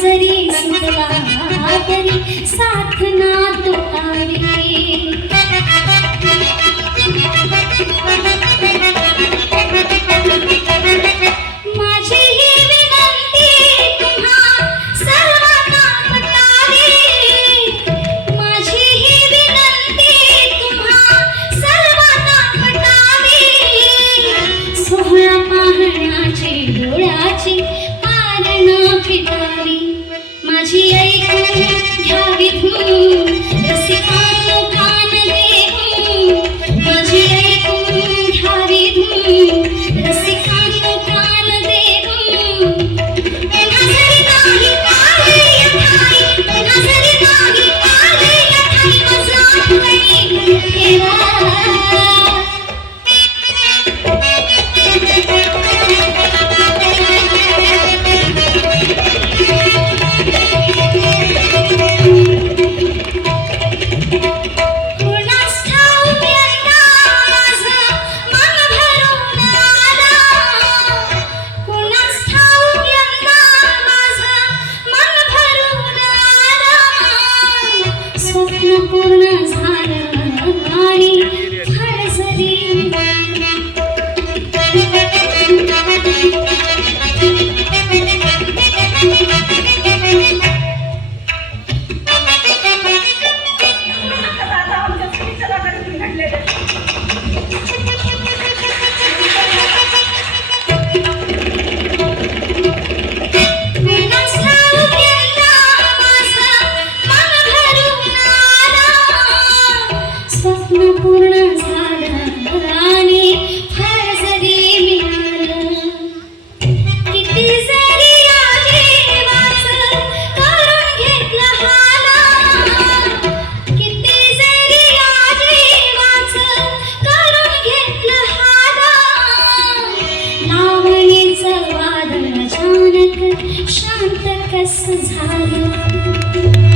जरी सुटला तरी साथ ना तुटावी माझी ही विनंती तुम्हा सर्वांना पटावी माझी ही विनंती तुम्हा सर्वांना पटावी सोहळा पाहण्याची डोळ्याची पारणं फिटावी माझी ऐकून घ्यावी धून रसिकांनो कान देऊन माझी ऐकून घ्यावी धून रसिकांनो कान देऊन पुन्हा जरी नाही आले यथाई पुन्हा जरी नाही आले यथाई माझा आठवणी ठेवा पूर्ण झालं आणि फळसरी पूर्ण झालं आणि फळ जरी मिळालं किती जरी आजीवाचं करून घेतलं हाल किती जरी आजीवाचं करून घेतलं हाल लावणीचं वादळ अचानक शांत कसं झालं